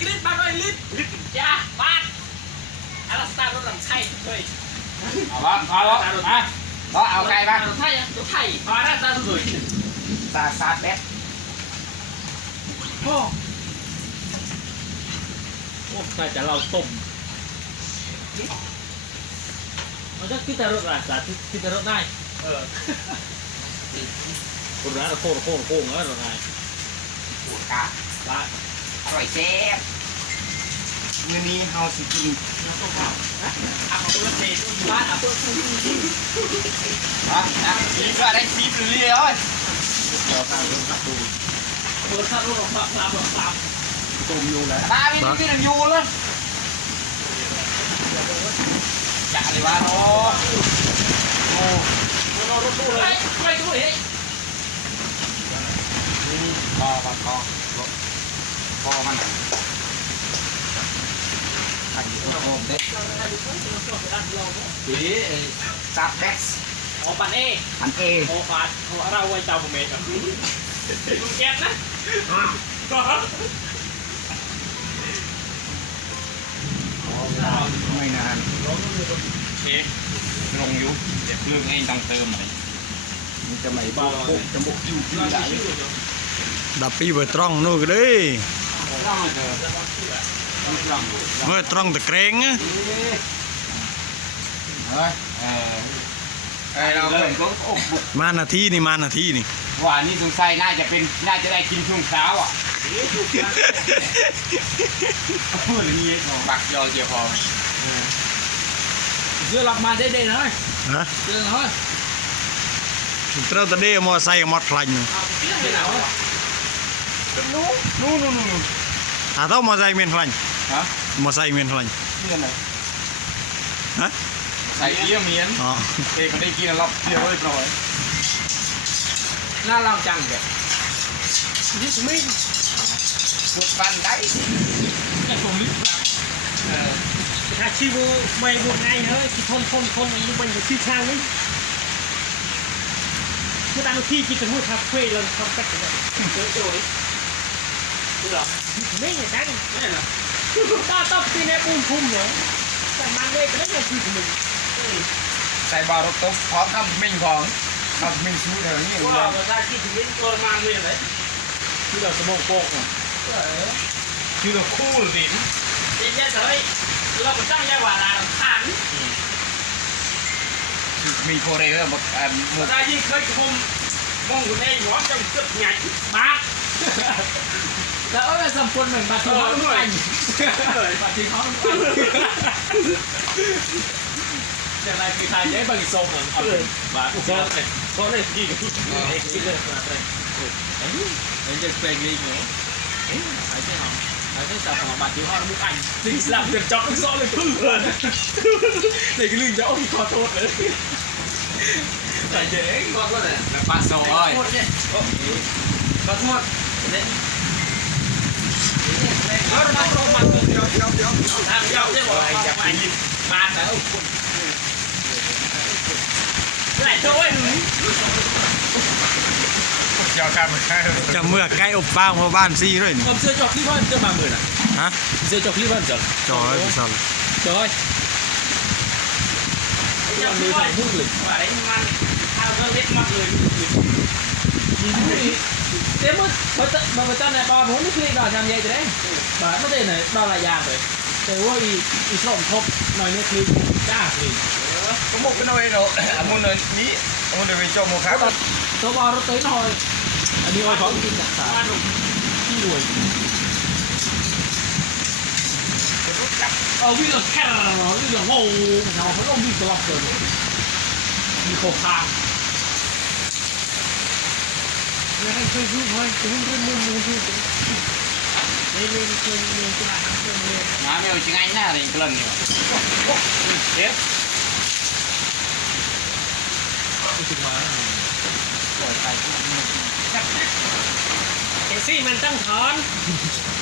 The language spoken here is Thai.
lít ba ơi lít. Lít cha bát Alaska luôn làm thay, thôi. Đó đó đó à, đó ao cay bác thay à? nó thay. Ba đã ra rồi. Xa xa bét ô. Ô tại chả lau tôm. Nó chắc kita rốt là giả kita rốt này. Ờ con rắn là khô khô khô nữa rồi này. Của cả ทยรถไทยพาหน้าตาสวยซาซาแบทโอ้โอ้แต่จะเราต้มมันจะคิดแต่รถอะไรสาธิตคิดแต่รถได้เออคนร้านโค้งโค้งโค้งแล้วรถไงปูกาบ้านอร่อยแซ่บมื้อนี้เฮาสิกินน้ำต้มข้าวอะของตัวเศษบ้านอะตัวเศษฮะนะกินก็ได้ซีฟเรื่อยเดี๋ยวข้าวตัดดูเปิดข้าวรูปของปลาปลาปลาตุ่มอยู่แล้วๆตาพี่พี่นังอยู่เลยอย่าเลยว่าโอ้โอ้เรารถตู้เลยไม่ดูเลยนี่พอพอ พอพอมันอันนี้ก็โอมเด็ดปีซาแบท โอ้ปันเอ อันเอ โอ้ฟาดเราไว้เจ้าผมเองครับคุณแก๊สนะ ไม่นานเช็คลงยุคเจ็บเรื่องเองต้องเติมไหมมันจะไม่บอกพวกจะบอกอยู่ที่ไหน ดับปีเบอร์ตรองนู่นก็ได้ ต้อง เจอต้องเมื่อตรองตะเกรงอะเฮ้ยเออเออเราเป็นก็อกบุกมานาทีนี่มานาทีนี่ว่านี่สงสัยน่าจะเป็นน่าจะได้กินช่วงเช้าอะเออนี่บักยอเจียวพอเชื่อรับมาได้ๆนะฮะเชื่อนะเฮ้ยเต้าตะเด้มอไซค์กับมอดพลันไปไหนวะนู่นนู่นนู่ นนู่นอาเต้ามอไซค์เมียนพลันฮะมอไซค์เมียนพลันเมียนไหนฮะใส่เกี้ยวเมียนอ๋อเด็กมันได้กินแล้วรอบเดียวเรียบร้อยน่าเล่าจังเลยยิ่งไม่ปวดฟันได้ไอ้ผมลิฟต์ถ้าชีวไม่บวกไงเฮ้ยที่ทนทนทนมันมันอยู่ที่ทางนี้เมื่อตอนที่กินกันมือคาเฟ่เราทำกันเลยโจ้ยโจ้ยเหรอไม่ไงจังไม่เหรอก็ต้องตีในปูนพุ่มเหรอแต่มันเลยก็ได้ยังคือหนึ่งใส่บาร์รถตุ๊บพร้อมทำมิ่งของทำมิ่งชูแถวนี้พวกเราได้ที่ชีวิตทรมานเลยเลยที่เราสมองโป๊กอะคือเราคู่หรือดิเจ๊เฮ้ยเราไปตั้งยาหวานอะผ่านมีโคเรเออร์บอกอ่าหมวกได้ยิ่งเคยคุมมองคุณเองหัวจังเกือบไงบาทแล้วเออสมควรเหมือนบาทที่เขาต้องไปบาทที่เขาต้องไปอย่างไรคือใครจะให้บา Đỡ là dầm quân mình bạt thì nó đúng anh Bạt thì nó đúng anh Giờ này thì thay dễ bằng sông ở ở và cũng dạ. có thể có thể gì cũng được ờ. là đây đấy giờ quen đi nữa. Thấy thế không? Thấy thế sao mà bạn chỉ hoa bức ảnh. Thì làm việc cho cũng rõ lên. Thư rồi để cái lưng cho ông khó tốt đấy phải dễ. Con có thể là bạn sầu ơi. Có thuốc đấy จ็อกโซ่เลยพึ่งเลยในกลึงจะโอ้ขอโทษเลยใส่เจ๊งก็เลย แล้วปลาโซ่เอ้ย ขอโทษเนี่ยขอโทษเนี่ยเราต้องลงมาเดี๋ยวเดี๋ยวเดี๋ยวทางเดียวได้บอกอะไรจะไปมาแล้วไหนเธอไว้หนู ยาวกันเหมือนกัน จะเมื่อใกล้อบฟางเพราะบ้านซี่ด้วยนี่ ผมเสื้อจอกที่บ้านจะมาหมื่นอ่ะ ฮะ เสื้อจอกที่บ้านจะ จอยไปสั่น จอยยังมือใส่พุ่งเลยว่าได้มันข้าวก็เล็กมากเลย thế mất bởi tận bởi tận này ba bốn cái đào làm vậy đấy bởi nó tiền này đào lại già rồi để ôi, đi sộm thộp nói nó clip đã thì có một cái nơi rồi à muốn nói nhí muốn để về cho một khác tôi ba nó tới thôi đi ngoài có kim đặc sản đi đuổi ờ bây giờ khét rồi bây giờ ngầu nó không đi từ lọc rồi đi khổ khăn ยนี้อามุนเลยไปจมหมกครับ ตัวบอลรถเต้นหน่อยอันนี้อ้อยของกินจากสารที่รวยเออวิ่งแบบแค่วิ่งแบบโง่เขาเขาต้องวิ่งตลอดเลยมีโคคางแล้วให้ช่วยช่วยหน่อยช่วยช่วยมึงมึงช่วยนี่นี่ช่วยมึงช่วยหาช่วยมึง น้ำไม่เอาจริงไงหน้าเลยกลั่นเนี่ยเด็ด ถึงมา ปล่อยไป เอซี่มันต้องถอน เ